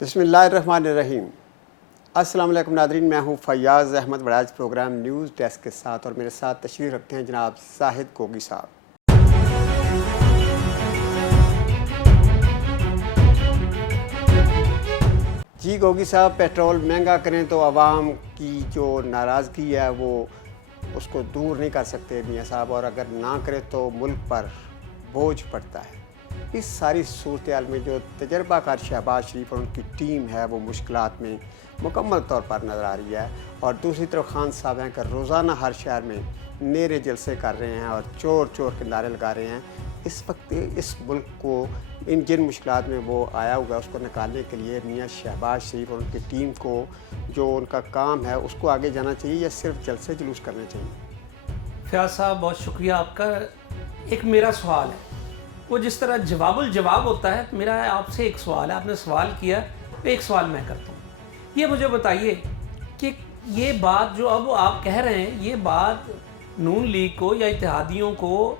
بسم اللہ الرحمن الرحیم۔ السلام علیکم ناظرین، میں ہوں Fayyaz Ahmed Waraich programme news desk کے ساتھ، اور میرے ساتھ تشریف رکھتے ہیں جناب زاہد گوگی صاحب۔ جی گوگی صاحب، پیٹرول مہنگا کریں تو عوام کی جو ناراضگی ہے وہ اس کو دور نہیں کر سکتے میاں صاحب، اور اگر نہ کرے تو ملک پر بوجھ پڑتا ہے۔ اس ساری صورتحال میں جو تجربہ کار شہباز شریف اور ان کی ٹیم ہے وہ مشکلات میں مکمل طور پر نظر آ رہی ہے، اور دوسری طرف خان صاحب ہیں کہ روزانہ ہر شہر میں نیرے جلسے کر رہے ہیں اور چور چور کے نعرے لگا رہے ہیں۔ اس وقت اس ملک کو جن مشکلات میں وہ آیا ہوا ہے اس کو نکالنے کے لیے میاں شہباز شریف اور ان کی ٹیم کو جو ان کا کام ہے اس کو آگے جانا چاہیے یا صرف جلسے جلوس کرنے چاہیے؟ فیاض صاحب بہت شکریہ آپ کا۔ ایک میرا سوال ہے، وہ جس طرح جواب الجواب ہوتا ہے، میرا آپ سے ایک سوال ہے، آپ نے سوال کیا، ایک سوال میں کرتا ہوں۔ یہ مجھے بتائیے کہ یہ بات جو اب آپ کہہ رہے ہیں، یہ بات نون لیگ کو یا اتحادیوں کو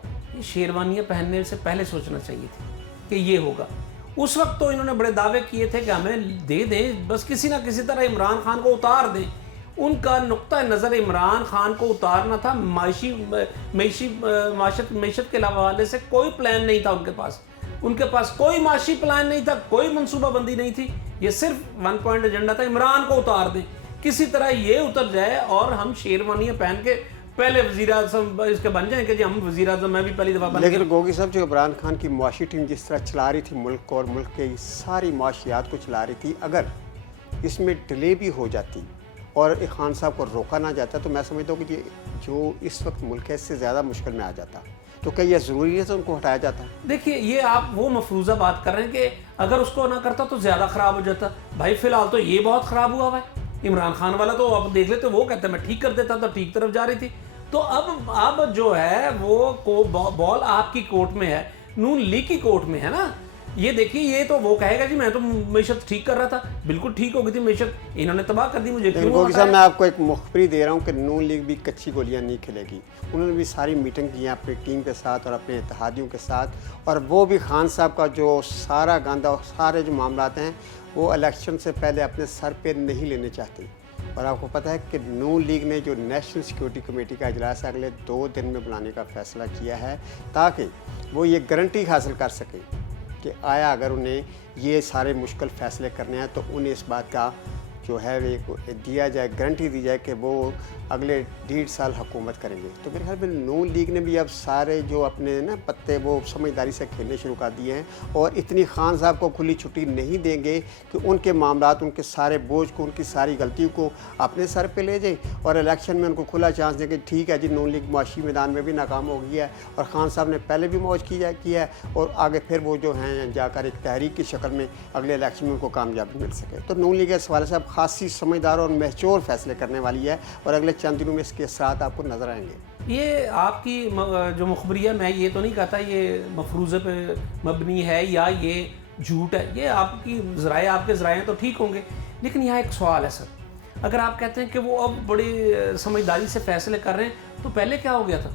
شیروانیاں پہننے سے پہلے سوچنا چاہیے تھی کہ یہ ہوگا۔ اس وقت تو انہوں نے بڑے دعوے کیے تھے کہ ہمیں دے دیں، بس کسی نہ کسی طرح عمران خان کو اتار دیں۔ ان کا نقطہ نظر عمران خان کو اتارنا تھا، معیشت کے حوالے سے کوئی پلان نہیں تھا ان کے پاس کوئی معاشی پلان نہیں تھا، کوئی منصوبہ بندی نہیں تھی، یہ صرف 1 پوائنٹ ایجنڈا تھا، عمران کو اتار دیں، کسی طرح یہ اتر جائے اور ہم شیروانیاں پہن کے پہلے وزیر اعظم اس کے بن جائیں کہ جی ہم وزیر اعظم، میں بھی پہلی دفعہ بن۔ لیکن گوگی صاحب، جو عمران خان کی معاشی ٹیم جس طرح چلا رہی تھی ملک کو اور ملک کے ساری معاشیات کو چلا رہی تھی، اگر اس میں ڈیلے بھی ہو جاتی اور خان صاحب کو روکا نہ جاتا تو میں سمجھتا ہوں کہ جو اس وقت ملک ہے اس سے زیادہ مشکل میں آ جاتا، تو کیا یہ ضروری ہے تو ان کو ہٹایا جاتا؟ دیکھیے، یہ آپ وہ مفروضہ بات کر رہے ہیں کہ اگر اس کو نہ کرتا تو زیادہ خراب ہو جاتا۔ بھائی فی الحال تو یہ بہت خراب ہوا ہے۔ عمران خان والا تو آپ دیکھ لیتے، وہ کہتے ہیں میں ٹھیک کر دیتا تو ٹھیک طرف جا رہی تھی۔ تو اب جو ہے وہ بال آپ کی کورٹ میں ہے، نون لیگ کی کورٹ میں ہے نا۔ یہ دیکھیے، یہ تو وہ کہے گا جی میں تو معیشت ٹھیک کر رہا تھا، بالکل ٹھیک ہو گئی تھی معیشت، انہوں نے تباہ کر دی مجھے کیوں؟ گوگی صاحب، میں آپ کو ایک مخبری دے رہا ہوں کہ نون لیگ بھی کچی گولیاں نہیں کھلے گی۔ انہوں نے بھی ساری میٹنگ کی ہیں اپنی ٹیم کے ساتھ اور اپنے اتحادیوں کے ساتھ، اور وہ بھی خان صاحب کا جو سارا گاندہ اور سارے جو معاملات ہیں وہ الیکشن سے پہلے اپنے سر پہ نہیں لینے چاہتے۔ اور آپ کو پتہ ہے کہ نون لیگ نے جو نیشنل سیکورٹی کمیٹی کا اجلاس ہے اگلے 2 دن میں بلانے کا فیصلہ کیا ہے، تاکہ وہ یہ گارنٹی حاصل کر سکیں کہ آیا اگر انہیں یہ سارے مشکل فیصلے کرنے ہیں تو انہیں اس بات کا جو ہے دیا جائے، گارنٹی دی جائے کہ وہ اگلے 1.5 سال حکومت کریں گے۔ تو میرے خیال میں نون لیگ نے بھی اب سارے جو اپنے پتے وہ سمجھداری سے کھیلنے شروع کر دیے ہیں، اور اتنی خان صاحب کو کھلی چھٹی نہیں دیں گے کہ ان کے معاملات، ان کے سارے بوجھ کو، ان کی ساری غلطیوں کو اپنے سر پہ لے جائیں، اور الیکشن میں ان کو کھلا چانس دیں کہ ٹھیک ہے جی نون لیگ معاشی میدان میں بھی ناکام ہو گئی ہے، اور خان صاحب نے پہلے بھی موج کیا ہے، اور آگے پھر وہ جو ہیں جا کر ایک تحریک کی شکل میں اگلے الیکشن میں ان کو کامیابی مل سکے۔ تو نون لیگ اس حوالے سے اب خاصی سمجھدار اور میچور فیصلے کرنے والی ہے، اور اگلے چند دنوں میں اس کے اثرات آپ کو نظر آئیں گے۔ یہ آپ کی جو مخبری ہے، میں یہ تو نہیں کہتا یہ مفروضے پہ مبنی ہے یا یہ جھوٹ ہے، یہ آپ کی ذرائع، آپ کے ذرائع تو ٹھیک ہوں گے، لیکن یہاں ایک سوال ہے سر، اگر آپ کہتے ہیں کہ وہ اب بڑی سمجھداری سے فیصلے کر رہے ہیں تو پہلے کیا ہو گیا تھا؟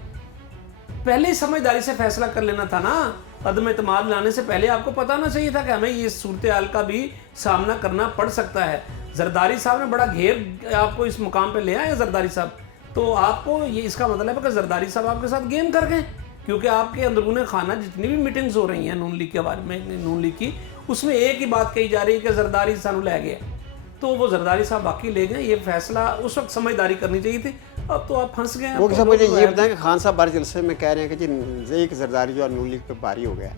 پہلے ہی سمجھداری سے فیصلہ کر لینا تھا نا۔ عدم اعتماد لانے سے پہلے آپ کو پتہ نہ چاہیے تھا کہ ہمیں یہ صورتحال کا بھی سامنا کرنا پڑ سکتا ہے؟ زرداری صاحب نے بڑا گھیر آپ کو اس مقام پہ لے آئے، زرداری صاحب، تو آپ کو یہ اس کا مطلب ہے کہ زرداری صاحب آپ کے ساتھ گیم کر گئے، کیونکہ آپ کے اندرون خانہ جتنی بھی میٹنگز ہو رہی ہیں نون لیگ کے بارے میں، نون لیگ کی، اس میں ایک ہی بات کہی جا رہی ہے کہ زرداری سانو لے گیا، تو وہ زرداری صاحب باقی لے گئے۔ یہ فیصلہ اس وقت سمجھداری کرنی چاہیے تھی، اب تو آپ پھنس گئے ہیں۔ وہ صاحب مجھے یہ بتائیں کہ خان صاحب بار جلسے میں کہہ رہے ہیں کہ جی ایک زرداری جو نون لیگ پہ باری ہو گیا،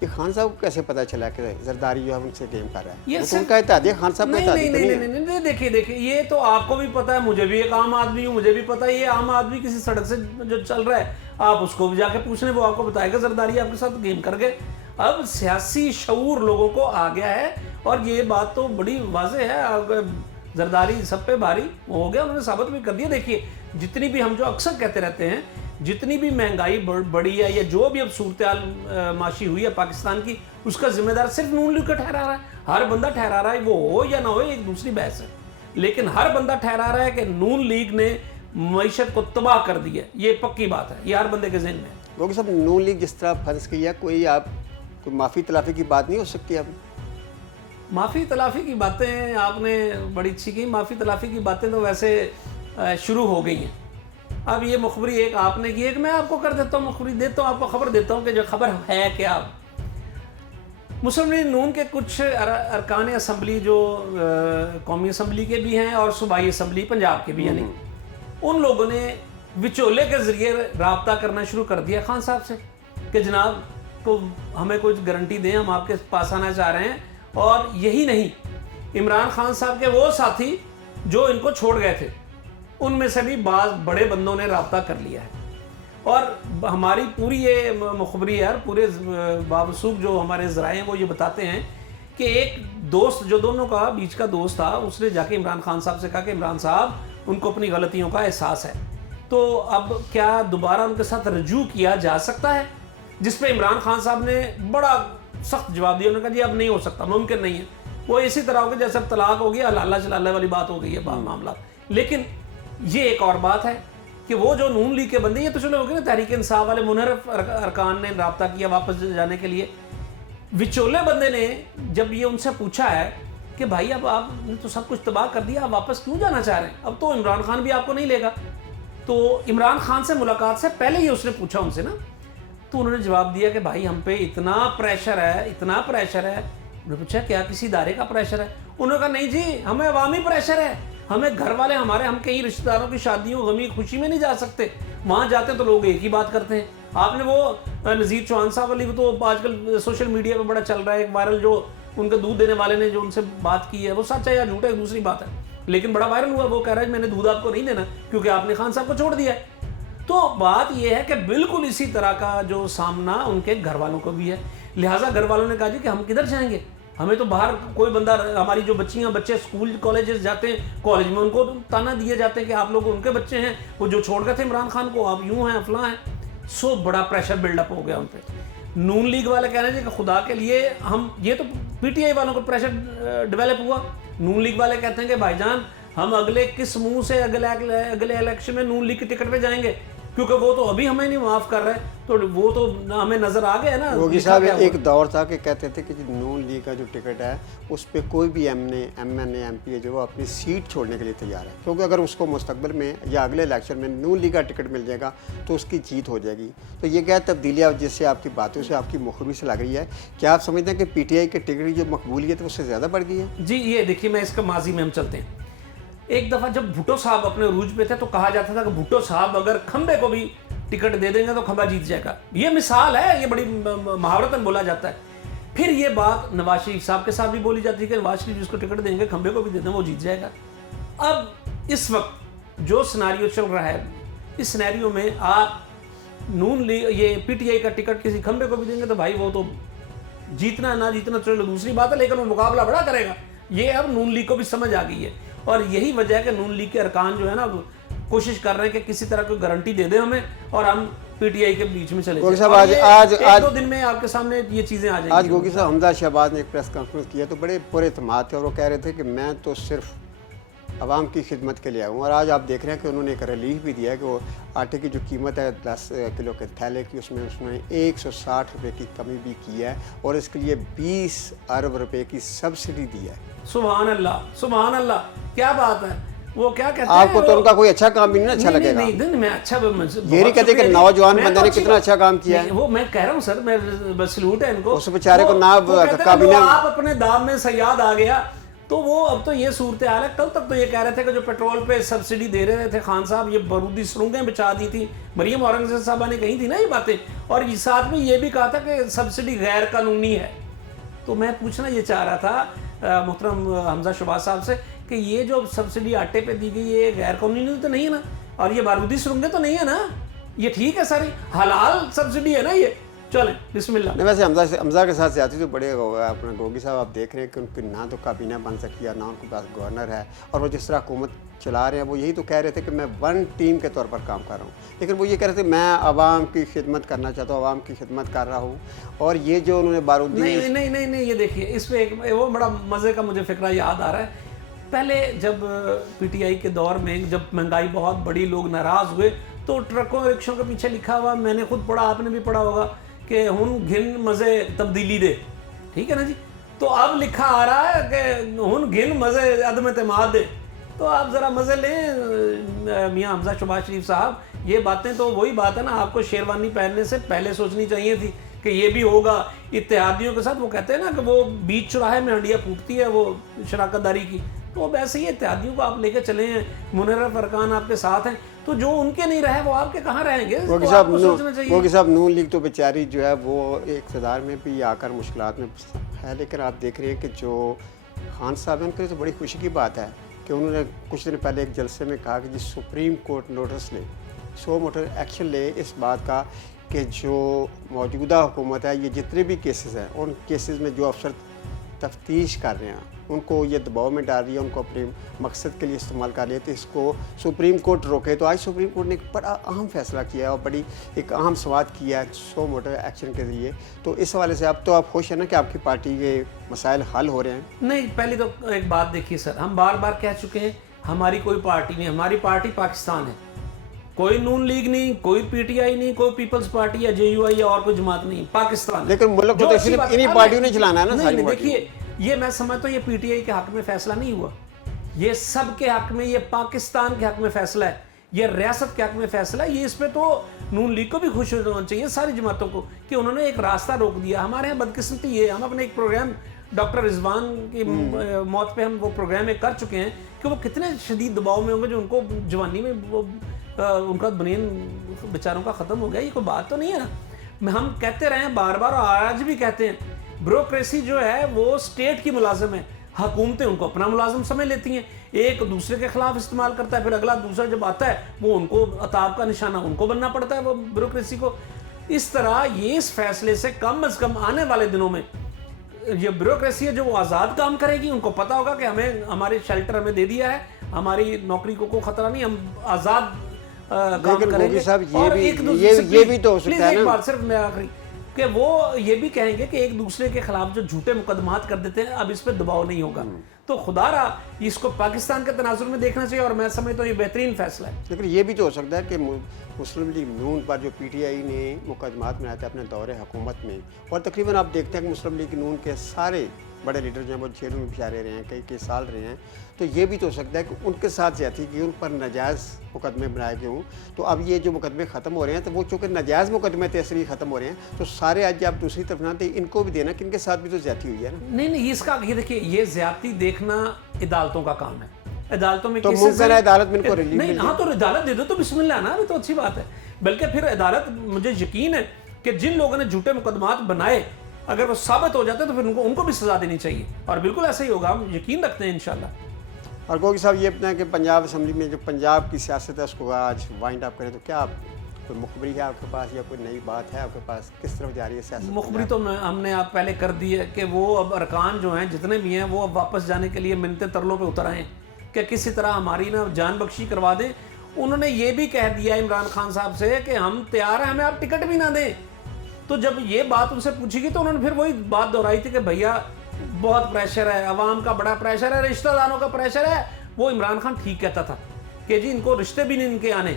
یہ خان صاحب کو کیسے پتہ چلا کہ زرداری جو ہے ان سے گیم کر رہا ہے؟ یہ ان کا اتحادیہ خان صاحب کا اتحادیہ نہیں ہے۔ دیکھیے یہ تو آپ کو بھی پتہ ہے، مجھے بھی ایک عام آدمی ہوں، مجھے بھی پتہ ہے، یہ عام آدمی کسی سڑک سے جو چل رہا ہے آپ اس کو بھی جا کے پوچھ لیں، وہ آپ کو بتائے گا زرداری آپ کے ساتھ گیم کر گئے۔ اب سیاسی شعور لوگوں کو آ گیا ہے، اور یہ بات تو بڑی واضح ہے، زرداری سب پہ بھاری ہو گیا، انہوں نے ثابت بھی کر دیا۔ دیکھیے جتنی بھی ہم جو اکثر کہتے رہتے ہیں، جتنی بھی مہنگائی بڑھی ہے یا جو بھی اب صورتحال معاشی ہوئی ہے پاکستان کی، اس کا ذمہ دار صرف نون لیگ کا ٹھہرا رہا ہے۔ ہر بندہ ٹھہرا رہا ہے، وہ ہو یا نہ ہو ایک دوسری بحث ہے، لیکن ہر بندہ ٹھہرا رہا ہے کہ نون لیگ نے معیشت کو تباہ کر دی ہے، یہ پکی بات ہے، یہ ہر بندے کے ذہن میں ہے۔ گوگی صاحب، نون لیگ جس طرح پھنس گئی ہے، کوئی معافی تلافی کی بات نہیں ہو سکتی اب؟ معافی تلافی کی باتیں آپ نے بڑی اچھی کی. معافی تلافی کی باتیں تو ویسے شروع ہو گئی ہیں. اب یہ مخبری ایک آپ نے کی ہے کہ میں آپ کو کر دیتا ہوں, مخبری دیتا ہوں, آپ کو خبر دیتا ہوں کہ جو خبر ہے کیا. مسلم لیگ نون کے کچھ ارکان اسمبلی جو قومی اسمبلی کے بھی ہیں اور صوبائی اسمبلی پنجاب کے بھی, یعنی ان لوگوں نے وچولے کے ذریعے رابطہ کرنا شروع کر دیا خان صاحب سے کہ جناب کو ہمیں کچھ گارنٹی دیں, ہم آپ کے پاس آنا چاہ رہے ہیں. اور یہی نہیں, عمران خان صاحب کے وہ ساتھی جو ان کو چھوڑ گئے تھے, ان میں سے بھی بعض بڑے بندوں نے رابطہ کر لیا ہے. اور ہماری پوری یہ مخبری ہے, پورے بابسوخ جو ہمارے ذرائع ہیں وہ یہ بتاتے ہیں کہ ایک دوست جو دونوں کا بیچ کا دوست تھا, اس نے جا کے عمران خان صاحب سے کہا کہ عمران صاحب ان کو اپنی غلطیوں کا احساس ہے, تو اب کیا دوبارہ ان کے ساتھ رجوع کیا جا سکتا ہے؟ جس پہ عمران خان صاحب نے بڑا سخت جواب دیا. انہوں نے کہا جی اب نہیں ہو سکتا, ممکن نہیں ہے. وہ اسی طرح ہو گیا جیسے اب طلاق ہو گیا, اللہ چلالہ والی بات ہو گئی ہے معاملات. لیکن یہ ایک اور بات ہے کہ وہ جو نون لیگ کے بندے, یہ تو چلو ہو گئے نا, تحریک انصاف والے منحرف ارکان نے رابطہ کیا واپس جانے کے لیے. وچولے بندے نے جب یہ ان سے پوچھا ہے کہ بھائی اب آپ نے تو سب کچھ تباہ کر دیا, آپ واپس کیوں جانا چاہ رہے ہیں, اب تو عمران خان بھی آپ کو نہیں لے گا. تو عمران خان سے ملاقات سے پہلے ہی اس نے پوچھا ان سے نا, تو انہوں نے جواب دیا کہ بھائی ہم پہ اتنا پریشر ہے, اتنا پریشر ہے. انہوں نے پوچھا کیا کسی ادارے کا پریشر ہے؟ انہوں نے کہا نہیں جی, ہمیں عوامی پریشر ہے, ہمیں گھر والے ہمارے, ہم کہیں رشتہ داروں کی شادیوں غمی خوشی میں نہیں جا سکتے, وہاں جاتے ہیں تو لوگ ایک ہی بات کرتے ہیں. آپ نے وہ نذیر چوہان صاحب والی تو آج کل سوشل میڈیا پہ بڑا چل رہا ہے, ایک وائرل جو ان کا دودھ دینے والے نے جو ان سے بات کی ہے, وہ سچ ہے یا جھوٹ ہے دوسری بات ہے, لیکن بڑا وائرل ہوا. وہ کہہ رہا ہے میں نے دودھ آپ کو نہیں دینا کیونکہ آپ نے خان صاحب کو چھوڑ دیا ہے. تو بات یہ ہے کہ بالکل اسی طرح کا جو سامنا ان کے گھر والوں کو بھی ہے. لہٰذا گھر والوں نے کہا جی کہ ہم کدھر جائیں گے, ہمیں تو باہر کوئی بندہ, ہماری جو بچیاں بچے اسکول کالجز جاتے ہیں, کالج میں ان کو تانا دیے جاتے ہیں کہ آپ لوگ ان کے بچے ہیں, وہ جو چھوڑ گئے تھے عمران خان کو, آپ یوں ہیں فلاں ہیں. سو بڑا پریشر بلڈ اپ ہو گیا ان پہ. نون لیگ والے کہہ رہے ہیں کہ خدا کے لیے ہم, یہ تو پی ٹی آئی والوں کو پریشر ڈیولپ ہوا. نون لیگ والے کہتے ہیں کہ بھائی جان ہم اگلے کس منہ سے اگلے الیکشن میں نون لیگ کی ٹکٹ پہ جائیں گے, کیونکہ وہ تو ابھی ہمیں نہیں معاف کر رہے, تو وہ تو ہمیں نظر آ گیا نا. گوگی صاحب ایک دور تھا کہ کہتے تھے کہ نون لیگ کا جو ٹکٹ ہے اس پہ کوئی بھی M N A M P ہے جو وہ اپنی سیٹ چھوڑنے کے لیے تیار ہے, کیونکہ اگر اس کو مستقبل میں یا اگلے الیکشن میں نون لیگ کا ٹکٹ مل جائے گا تو اس کی جیت ہو جائے گی. تو یہ کیا تبدیلیاں جس سے آپ کی باتوں سے آپ کی مخبری سے لگ رہی ہے, کیا آپ سمجھتے ہیں کہ پی ٹی آئی کے ٹکٹ کی جو مقبولیت ہے اس سے زیادہ بڑھ گئی ہے؟ جی یہ دیکھیے, میں اس کا ماضی میں ہم چلتے ہیں. ایک دفعہ جب بھٹو صاحب اپنے عروج پہ تھے تو کہا جاتا تھا کہ بھٹو صاحب اگر کھمبے کو بھی ٹکٹ دے دیں گے تو کھمبا جیت جائے گا. یہ مثال ہے, یہ بڑی محاورتاً بولا جاتا ہے. پھر یہ بات نواز شریف صاحب کے ساتھ بھی بولی جاتی ہے کہ نواز شریف جس کو ٹکٹ دیں گے کھمبے کو بھی دے دیں وہ جیت جائے گا. اب اس وقت جو سناریو چل رہا ہے, اس سناریو میں آپ نون لیگ یہ پی ٹی آئی کا ٹکٹ کسی کھمبے کو بھی دیں گے تو بھائی وہ تو جیتنا نہ جیتنا چلو دوسری بات ہے, لیکن وہ مقابلہ بڑا کرے گا. یہ اب نون لیگ کو بھی سمجھ آ گئی ہے, اور یہی وجہ ہے کہ نون لیگ کے ارکان جو ہے نا کوشش کر رہے ہیں کہ کسی طرح کوئی گارنٹی دے دیں ہمیں اور ہم پی ٹی آئی کے بیچ میں چلے جائیں. آج ایک دو دن میں آپ کے سامنے یہ چیزیں آ جائیں گی. آج گوگی صاحب حمزہ شہباز نے ایک پریس کانفرنس کیا تو بڑے پورے اعتماد تھے, اور وہ کہہ رہے تھے کہ میں تو صرف عوام کی خدمت کے لیے آیا ہوں. اور آج آپ دیکھ رہے ہیں کہ انہوں نے ایک ریلیف بھی دیا ہے کہ وہ آٹے کی جو قیمت ہے 10 کلو کے تھیلے کی, اس نے 160 روپے کی کمی بھی کی ہے, اور اس کے لیے 20 ارب روپے کی سبسڈی دی ہے. سبحان اللہ, سبحان اللہ, کیا بات ہے. وہ کیا کہتے ہیں, آپ کو تو ان کا کوئی اچھا کام بھی نہیں اچھا لگے گا. نہیں میں اچھا, یہ نہیں کہتے کہ نوجوان بندے نے کتنا اچھا کام کیا ہے. وہ میں کہہ رہا ہوں سر, میں بس سلوٹ ہے ان کو. اس بیچارے کو نہ کابینہ, آپ اپنے دام میں صیاد آ گیا. تو وہ اب تو یہ صورتحال ہے. کل تک تو یہ کہہ رہے تھے کہ جو پیٹرول پہ سبسڈی دے رہے تھے خان صاحب, یہ بارودی سرنگیں بچا دی تھی. مریم اورنگزیب صاحبہ نے کہی تھی نا یہ باتیں, اور یہ ساتھ میں یہ بھی کہا تھا کہ سبسڈی غیر قانونی ہے. تو میں پوچھنا یہ چاہ رہا تھا محترم حمزہ شہباز صاحب سے کہ یہ جو سبسڈی آٹے پہ دی گئی یہ غیر قانونی تو نہیں ہے نا, اور یہ بارودی سرنگیں تو نہیں ہے نا, یہ ٹھیک ہے ساری حلال سبسڈی ہے نا یہ. چلیں بسم اللہ. نہیں ویسے حمزہ کے ساتھ زیادتی تو بڑے اپنے گوگی صاحب آپ دیکھ رہے ہیں کہ ان کی نہ تو کابینہ بن سکی ہے, نہ ان کے پاس گورنر ہے, اور وہ جس طرح حکومت چلا رہے ہیں وہ یہی تو کہہ رہے تھے کہ میں ون ٹیم کے طور پر کام کر رہا ہوں, لیکن وہ یہ کہہ رہے تھے میں عوام کی خدمت کرنا چاہتا ہوں, عوام کی خدمت کر رہا ہوں. اور یہ جو انہوں نے بارودی نہیں یہ دیکھیے اس پہ ایک وہ بڑا مزے کا مجھے فقرہ یاد آ رہا ہے. پہلے جب پی ٹی آئی کے دور میں جب مہنگائی بہت بڑی, لوگ ناراض ہوئے, تو ٹرکوں رکشوں کے پیچھے لکھا ہوا, میں نے خود پڑھا, آپ نے بھی پڑھا ہوگا کہ ہن گھن مزے تبدیلی دے, ٹھیک ہے نا جی. تو اب لکھا آ رہا ہے کہ ہن گن مزے عدم اعتماد دے. تو آپ ذرا مزے لیں میاں حمزہ شہباز شریف صاحب. یہ باتیں تو وہی بات ہے نا, آپ کو شیروانی پہننے سے پہلے سوچنی چاہیے تھی کہ یہ بھی ہوگا اتحادیوں کے ساتھ. وہ کہتے ہیں نا کہ وہ بیچ چوراہے میں ہنڈیا پھوٹتی ہے وہ شراکت داری کی, تو ویسے ہی اتحادیوں کو آپ لے کے چلے ہیں. منرف ارکان آپ کے ساتھ ہیں, تو جو ان کے نہیں رہے وہ آپ کے کہاں رہیں گے؟ وہ صاحب نون لیگ تو بیچاری جو ہے وہ اقتدار میں بھی آ کر مشکلات میں ہے, لیکن آپ دیکھ رہے ہیں کہ جو خان صاحب ہیں ان کے لیے تو بڑی خوشی کی بات ہے کہ انہوں نے کچھ دن پہلے ایک جلسے میں کہا کہ جی سپریم کورٹ نوٹس لے, سو موٹر ایکشن لے اس بات کا کہ جو موجودہ حکومت ہے یہ جتنے بھی کیسز ہیں ان کیسز میں جو افسر تفتیش کر رہے ہیں ان کو یہ دباؤ میں ڈال رہی ہے, ان کو اپنے مقصد کے لیے استعمال کر لیے, تو اس کو سپریم کورٹ روکے. تو آج سپریم کورٹ نے ایک بڑا اہم فیصلہ کیا ہے اور بڑی ایک اہم سماعت کیا ہے سو موٹر ایکشن کے ذریعے. تو اس حوالے سے اب تو آپ خوش ہیں نا کہ آپ کی پارٹی کے مسائل حل ہو رہے ہیں؟ نہیں, پہلے تو ایک بات دیکھیے سر, ہم بار بار کہہ چکے ہیں ہماری کوئی پارٹی نہیں, ہماری پارٹی پاکستان ہے. کوئی نون لیگ نہیں, کوئی پی ٹی آئی نہیں, کوئی پیپلز پارٹی یا جے یو آئی یا اور کوئی جماعت نہیں, پاکستان. لیکن ملک کو تو صرف انہی پارٹیوں نے چلانا ہے نا ساری. دیکھیے یہ میں سمجھتا ہوں یہ پی ٹی آئی کے حق میں فیصلہ نہیں ہوا, یہ سب کے حق میں, یہ پاکستان کے حق میں فیصلہ ہے, یہ ریاست کے حق میں فیصلہ ہے. یہ اس پہ تو نون لیگ کو بھی خوش ہونا چاہیے, ساری جماعتوں کو, کہ انہوں نے ایک راستہ روک دیا. ہمارے یہاں بدقسمتی یہ, ہم اپنے ایک پروگرام ڈاکٹر رضوان کی موت پہ ہم وہ پروگرام ایک کر چکے ہیں کہ وہ کتنے شدید دباؤ میں ہوں گے, جو ان کو جوانی میں وہ ان کا بنین بیچاروں کا ختم ہو گیا. یہ کوئی بات تو نہیں ہے نا. ہم کہتے رہے ہیں بار بار اور آج بھی کہتے ہیں بیوروکریسی جو ہے وہ اسٹیٹ کی ملازم ہے, حکومتیں ان کو اپنا ملازم سمجھ لیتی ہیں, ایک دوسرے کے خلاف استعمال کرتا ہے, پھر اگلا دوسرا جب آتا ہے وہ ان کو عطاب کا نشانہ ان کو بننا پڑتا ہے وہ بیوروکریسی کو. اس طرح یہ اس فیصلے سے کم از کم آنے والے دنوں میں یہ بیوروکریسی ہے جو وہ آزاد کام کرے گی. ان کو پتا ہوگا کہ ہمیں ہمارے شیلٹر ہمیں دے دیا ہے, ہماری نوکری کو کوئی خطرہ نہیں, ہم آزاد کام کریں گے. اور ایک دوسرے یہ بھی تو ہو سکتا ہے نا, ایک بات صرف میں آخری کہ وہ یہ بھی کہیں گے کہ ایک دوسرے کے خلاف جو جھوٹے مقدمات کر دیتے ہیں اب اس پہ دباؤ نہیں ہوگا. تو خدا رہا اس کو پاکستان کے تناظر میں دیکھنا چاہیے, اور میں سمجھتا ہوں یہ بہترین فیصلہ ہے. لیکن یہ بھی تو ہو سکتا ہے کہ مسلم لیگ نون پر جو پی ٹی آئی نے مقدمات بنایا تھا اپنے دور حکومت میں, اور تقریباً آپ دیکھتے ہیں کہ مسلم لیگ نون کے سارے بڑے لیڈر جو ہیں وہ جیلوں میں بیچارے رہے ہیں, کئی سال رہے ہیں. تو یہ بھی تو ہو سکتا ہے کہ ان کے ساتھ زیادتی کی, ان پر ناجائز مقدمے بنائے گئے ہوں. تو اب یہ جو مقدمے ختم ہو رہے ہیں تو وہ چونکہ ناجائز مقدمے تیسری ختم ہو رہے ہیں, تو سارے آج آپ دوسری طرف نہ دیں, ان کو بھی دینا کہ ان کے ساتھ بھی تو زیادتی ہوئی ہے نا. نہیں اس کا یہ دیکھیے, یہ زیادتی دیکھنا عدالتوں کا کام ہے. عدالتوں میں تو ممکن ہے عدالت میں ان کو ریلیف نہیں, ہاں تو عدالت دے دو تو بسم اللہ نا, تو اچھی بات ہے. بلکہ پھر عدالت, مجھے یقین ہے کہ جن لوگوں نے جھوٹے مقدمات بنائے اگر وہ ثابت ہو جاتے تو پھر ان کو بھی سزا دینی چاہیے, اور بالکل ایسا ہی ہوگا, ہم یقین رکھتے ہیں انشاءاللہ. اور گوگی صاحب یہ بتائیں کہ پنجاب اسمبلی میں جو پنجاب کی سیاست ہے اس کو آج وائنڈ اپ کریں, تو کیا کوئی مخبری ہے آپ کے پاس یا کوئی نئی بات ہے آپ کے پاس, کس طرف جا رہی ہے سیاست؟ مخبری تو ہم نے آپ پہلے کر دی ہے کہ وہ اب ارکان جو ہیں جتنے بھی ہیں وہ اب واپس جانے کے لیے منتیں ترلوں پہ اتر آئے ہیں کہ کسی طرح ہماری نا جان بخشی کروا دیں. انہوں نے یہ بھی کہہ دیا عمران خان صاحب سے کہ ہم تیار ہیں, ہمیں آپ ٹکٹ بھی نہ دیں. تو جب یہ بات ان سے پوچھی گئی تو انہوں نے پھر وہی بات دہرائی تھی کہ بھیا بہت پریشر ہے, عوام کا بڑا پریشر ہے, رشتہ داروں کا پریشر ہے. وہ عمران خان ٹھیک کہتا تھا کہ جی ان کو رشتے بھی نہیں ان کے آنے,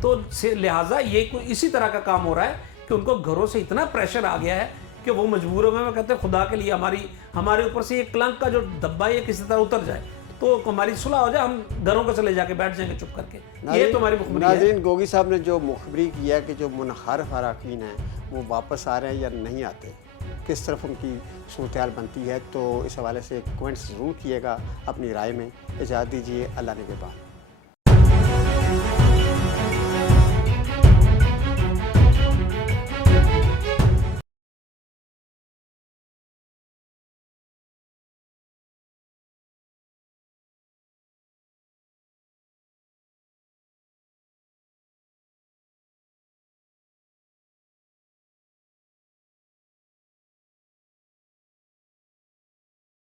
تو لہٰذا یہ کوئی اسی طرح کا کام ہو رہا ہے کہ ان کو گھروں سے اتنا پریشر آ گیا ہے کہ وہ مجبور ہو گئے. وہ کہتے ہیں خدا کے لیے ہمارے اوپر سے یہ کلنک کا جو ڈبہ ہے کسی طرح اتر جائے تو ہماری صلح ہو جائے, ہم گھروں کو چلے جا کے بیٹھ جائیں گے چپ کر کے. یہ تو ہماری مخبری ہے. ناظرین, گوگی صاحب نے جو مخبری کی ہے کہ جو منحرف اراکین ہیں وہ واپس آ رہے ہیں یا نہیں آتے, کس طرف ان کی صورتحال بنتی ہے, تو اس حوالے سے کومنٹس ضرور کیے گا اپنی رائے میں. اجازت دیجیے, اللہ نگہبان.